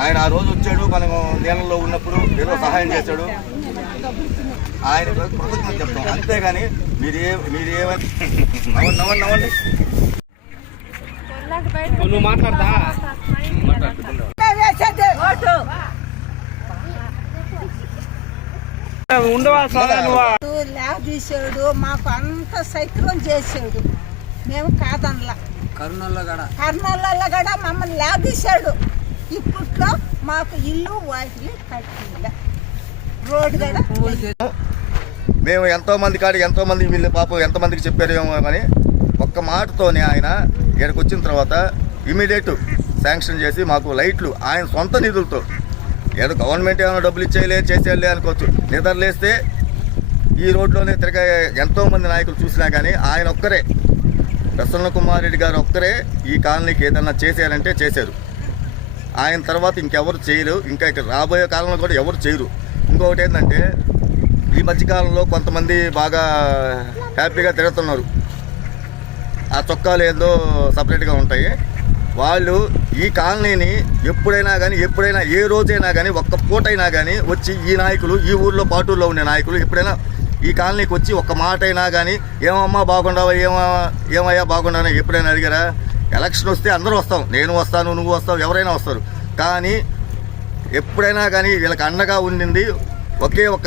ఆయన ఆ రోజు వచ్చాడు మనం నీళ్ళలో ఉన్నప్పుడు ఏదో సహాయం చేశాడు. ఆయన కృతజ్ఞత చెప్తాం. అంతేగాని మీరు ఏ మీరు ఏమని నవ్వండి నవ్వండి నవ్వండి. నువ్వు మాట్లాడతా. ఉండవా ల్యాబ్ తీసాడు మాకు అంత సైక్లోన్ చేసాడు మేము కాదనలా. కర్నూలులో కూడా కర్నూలలో కూడా మమ్మల్ని తీసాడు ఇప్పట్లో మాకు ఇల్లు వాకిలి కట్టిందా రోడ్డు కూడా మేము ఎంతో మంది కాడికి ఎంతో మంది వీళ్ళు పాపం ఎంతమందికి చెప్పారేమో కానీ ఒక్క మాటతోనే ఆయన ఇక్కడికి వచ్చిన తర్వాత ఇమీడియట్ శాంక్షన్ చేసి మాకు లైట్లు ఆయన సొంత నిధులతో. ఏదో గవర్నమెంట్ ఏమైనా డబ్బులు ఇచ్చేయలే చేసేయాలే అనుకోవచ్చు. నిద్రలేస్తే ఈ రోడ్లోనే తిరగ ఎంతో మంది నాయకులు చూసినా కానీ ఆయన ఒక్కరే ప్రసన్న కుమార్ రెడ్డి గారు ఒక్కరే ఈ కాలనీకి ఏదన్నా చేశారంటే చేశారు. ఆయన తర్వాత ఇంకెవరు చేయరు. ఇంకా ఇక్కడ రాబోయే కాలంలో కూడా ఎవరు చేయరు. ఇంకొకటి ఏంటంటే ఈ మధ్యకాలంలో కొంతమంది బాగా హ్యాపీగా తిరుగుతున్నారు. ఆ చొక్కాలు ఏందో సపరేట్గా ఉంటాయి. వాళ్ళు ఈ కాలనీని ఎప్పుడైనా కానీ ఎప్పుడైనా ఏ రోజైనా కానీ ఒక్క పూటైనా కానీ వచ్చి ఈ నాయకులు ఈ ఊర్లో పాటూరులో ఉండే నాయకులు ఎప్పుడైనా ఈ కాలనీకి వచ్చి ఒక్క మాట అయినా కానీ ఏమమ్మా బాగుండవా? ఏమా ఏమయ్యా బాగుండవా? ఎప్పుడైనా అడిగారా? ఎలక్షన్ వస్తే అందరూ వస్తాం. నేను వస్తాను నువ్వు వస్తావు ఎవరైనా వస్తారు. కానీ ఎప్పుడైనా కానీ వీళ్ళకి అండగా ఉండింది ఒకే ఒక్క